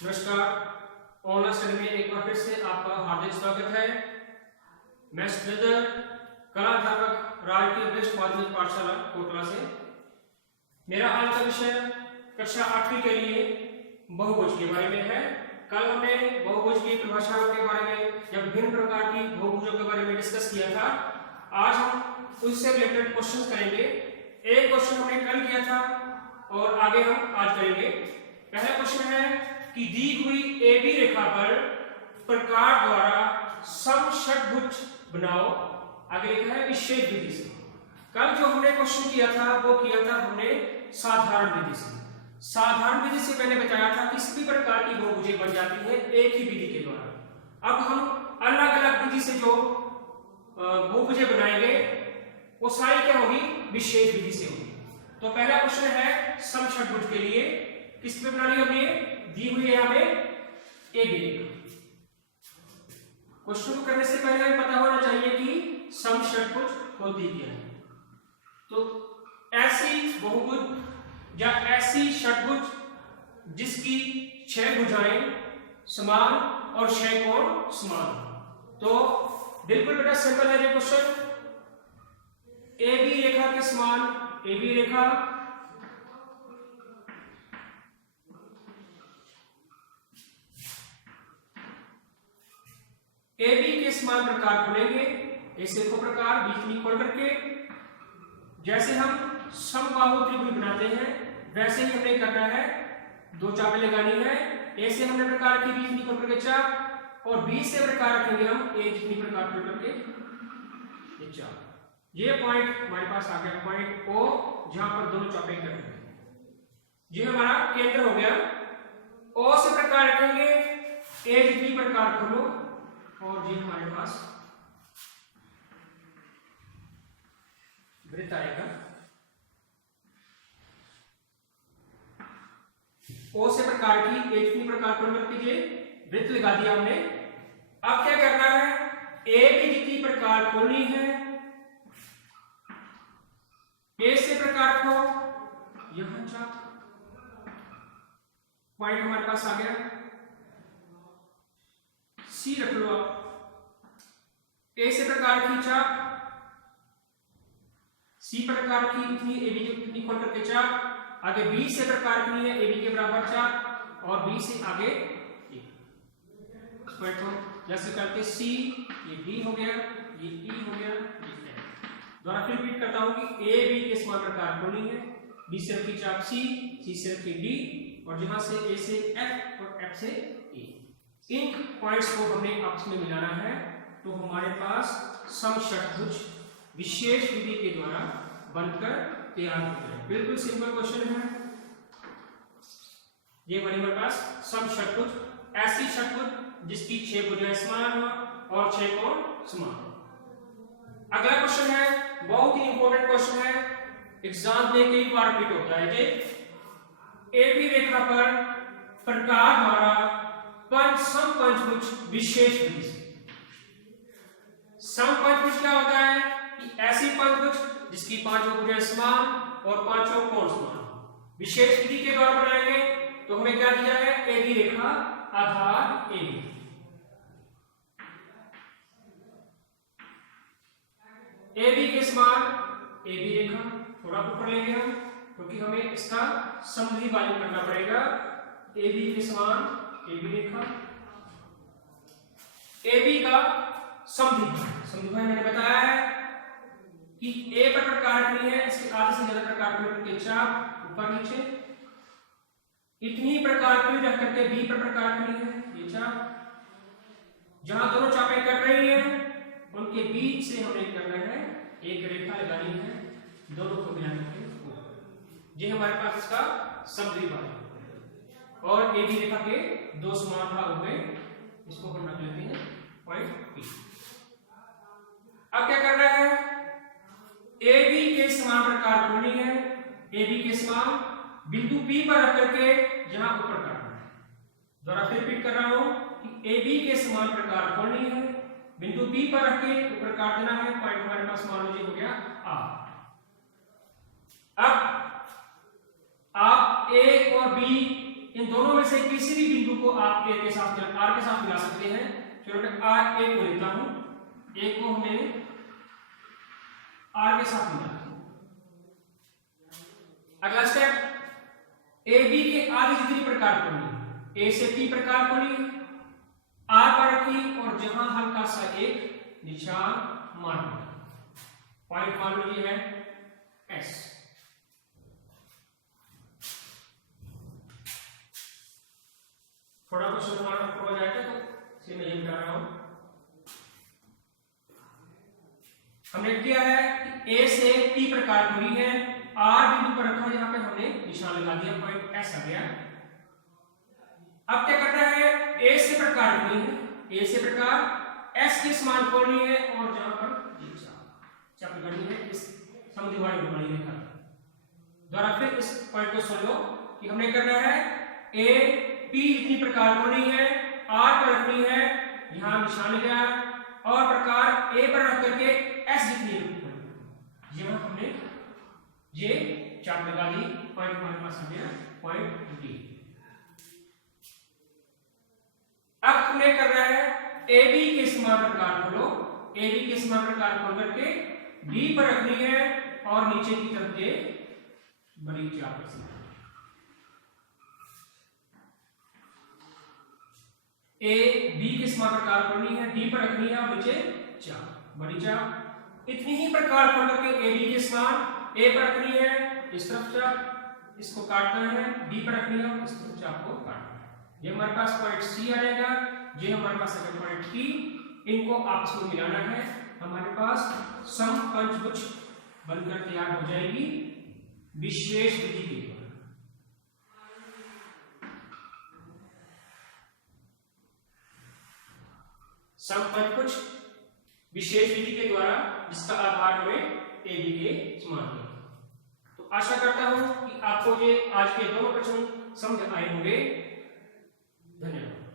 नमस्कार। Online study में एक बार फिर से आपका हार्दिक स्वागत है। मैं श्रीधर, कला अध्यापक राजकीय बेस्ट माध्यमिक पाठशाला कोटला से। मेरा आज का विषय कक्षा 8वीं के लिए बहुभुज के बारे में है। कल हमने बहुभुज की परिभाषाओं के बारे में या विभिन्न प्रकार की बहुभुजों के बारे में डिस्कस किया था। आज हम उससे रिलेटेड क्वेश्चन करेंगे। एक क्वेश्चन हमने कल किया था और आगे हम आज करेंगे। पहला क्वेश्चन है कि दी हुई AB रेखा पर प्रकार द्वारा समषटभुज बनाओ। आगे लिखा है विशेष विधि से। कल जो हमने क्वेश्चन किया था वो किया था हमने साधारण विधि से। साधारण विधि से मैंने बताया था किसी भी प्रकार की बहुभुजें बन जाती है एक ही विधि के द्वारा। अब हम अलग अलग विधि से जो बहुभुजें बनाएंगे वो सारी क्या होगी, विशेष विधि से होगी। तो पहला क्वेश्चन है समषटभुज के लिए किस पे बनानी हमने, दी हुई है हमें AB रेखा। क्वेश्चन को करने से पहले हमें पता होना चाहिए कि समषटभुज होती क्या है। तो ऐसी बहुभुज या ऐसी षटभुज जिसकी 6 भुजाएं समान और 6 कोण समान। तो बिल्कुल बेटा सिंपल है ये क्वेश्चन। AB रेखा के समान AB रेखा AB के समान प्रकार खोलेंगे, ऐसे को प्रकार बीच में खोल करके। जैसे हम समबाहु त्रिभुज बनाते हैं वैसे ही हमें करना है, 2 चापें लगानी है। ऐसे हमने प्रकार की बीच में खोल करके चाप और बीच से प्रकार रखेंगे हम A जितनी प्रकार खोल करके ये चाप। ये पॉइंट हमारे पास आ गया, पॉइंट O, जहां पर दोनों चापें करते हैं। ये हमारा केंद्र हो गया। O से प्रकार रखेंगे, A जितनी प्रकार खोलो और ये हमारे पास वृत्त आएगा। O से प्रकार की एक ही प्रकार खोल करके वृत्त लगा दिया हमने। अब क्या करना है, A की जितनी प्रकार खोलनी है A से प्रकार को यहां चाप, पॉइंट हमारे पास आ गया। C रख लो आप। A से प्रकार की चाप, C प्रकार की इतनी AB इतनी खोल करके चाप, आगे B से प्रकार की है AB के बराबर चाप और B से आगे A। जैसे करते C, ये D हो गया, ये E हो गया, ये F। दोबारा फिर रिपीट करता हूं कि AB के समान प्रकार खोलनी है, B से रखी चाप C से रखी D और जहां से A से F और F से A। इन पॉइंट्स को हमने आपस में मिलाना है तो हमारे पास समषटभुज विशेष विधि के द्वारा बनकर तैयार होता है। बिल्कुल सिंपल क्वेश्चन है ये। हमारे पास समषटभुज, ऐसी षटभुज जिसकी 6 भुजाएं समान हो और 6 कोण समान हो। अगला क्वेश्चन है, बहुत ही इंपॉर्टेंट क्वेश्चन है, एग्जाम में कई बार रिपीट होता है। ये AB रेखा पर प्रकार द्वारा समपंचभुज विशेष विधि से। समपंचभुज क्या होता है कि ऐसी पंचभुज जिसकी 5 भुजाएं समान और 5 कोण समान। विशेष विधि के द्वारा बनाएंगे तो हमें क्या दिया है, AB रेखा आधार AB। AB के समान AB रेखा, थोड़ा ऊपर लेंगे हम क्योंकि हमें इसका समद्वि वाली करना पड़ेगा। AB के समान AB रेखा, AB का समद्विभाजक मैंने बताया है कि A पर प्रकार करनी है, इसके आधे से ज्यादा प्रकार करके चाप ऊपर नीचे, इतनी प्रकार की रख करके B पर प्रकार करनी है, ये चाप। जहां दोनों चापें कट रही हैं उनके बीच से हमें करना है एक रेखा लगानी है, दोनों को मिला करके ये हमारे पास इसका समद्विभाजक। और AB रेखा के 2 समान भाग हुए, इसको हम रख लेते हैं पॉइंट P। अब क्या करना है, AB के समान प्रकार खोलनी है, AB के समान बिंदु P पर रख करके यहां ऊपर करना है। दोबारा फिर रिपीट कर रहा हूं कि AB के समान प्रकार खोलनी है, बिंदु P पर रख के ऊपर काट देना है। पॉइंट हमारे पास मान लीजिए हो गया R। अब आप A और B इन दोनों में से किसी भी बिंदु को आप ए के साथ आर के साथ मिला सकते हैं। चलो मैं आर ए को लेता हूं, ए को हमने आर के साथ मिला। अगला स्टेप, ए बी के आगे जितनी प्रकार कोणी, ए से पी प्रकार कोणी आर पर रखी और जहां हल्का सा एक निशान मार दिया, पॉइंट मान लीजिए है एस। थोड़ा क्वेश्चन हमारा हो जाएगा तो इसे मैं ये बता रहा हूं। हमने किया है कि ए से पी प्रकार कोणी है, आर बिंदु पर रखा, यहां पे हमने निशान लगा दिया, पॉइंट एस आ गया। अब क्या करना है, ए से प्रकार कोणी है, ए से प्रकार एस के समान कोणी है और जहां पर चाप लगानी है इस समद्विबाहु वाली रेखा द्वारा। फिर इस पॉइंट को सुन लो कि हमने करना है ए पी जितनी प्रकार कोणी है, आर पर रखनी है, यहां निशान लगाया और प्रकार ए पर रख करके एस जितनी यहां हमने ये चाप लगा दी, पॉइंट हमारे पास आ गया पॉइंट डी। अब हमने करना है ए बी के समान प्रकार खोलो, ए बी के समान प्रकार खोल करके डी पर रखनी है और नीचे की तरफ के बड़ी चाप रखनी है। ए बी के समान प्रकार खोलनी है, डी पर रखनी है और नीचे चाप, बड़ी चाप। इतनी ही प्रकार खोल करके ए बी के समान ए पर रखनी है, इस तरफ चाप, इसको काटना है, डी पर रखनी है और इस तरफ चाप को काटना है। ये हमारे पास पॉइंट सी आ जाएगा, ये हमारे पास है पॉइंट टी, इनको आपस में मिलाना है, हमारे पास समपंचभुज बनकर तैयार हो जाएगी विशेष विधि के द्वारा। समपंचभुज विशेष विधि के द्वारा जिसका आधार हमें ए बी के समान है। तो आशा करता हूं कि आपको ये आज के दोनों प्रश्न समझ आए होंगे। धन्यवाद।